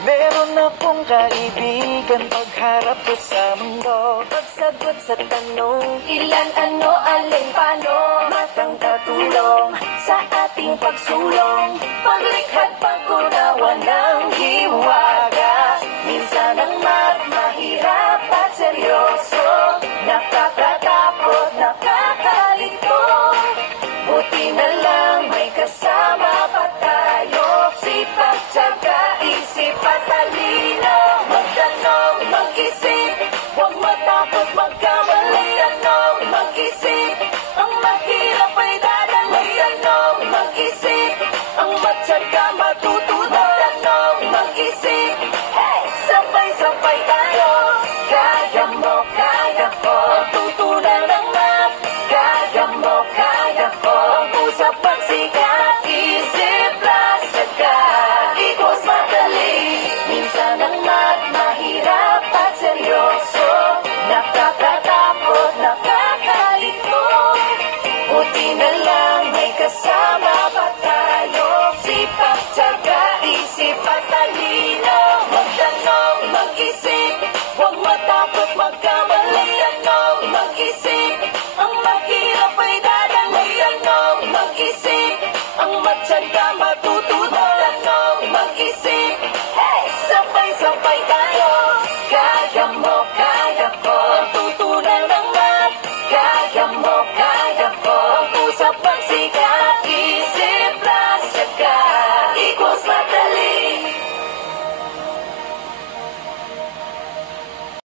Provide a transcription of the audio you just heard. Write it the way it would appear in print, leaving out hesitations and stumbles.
Meron akong kaibigan pagharap ko sa mundo. Pagsagot sa tanong, ilan, ano, alin, paano, matang katulong sa ating pagsulong. Paglikha't pag-unawa ng hiwaga. Minsan ang mahirap at seryoso, nakakatakot, nakakalito. Buti na lang may kasama pa tayo. Sipag, tiyaga, isip at talino. Magtanong, mag-isip, huwag matakot magkamali. Tanong, mag-isip, ang mahirap ay dadali. Magtanong, mag-isip, ang matyaga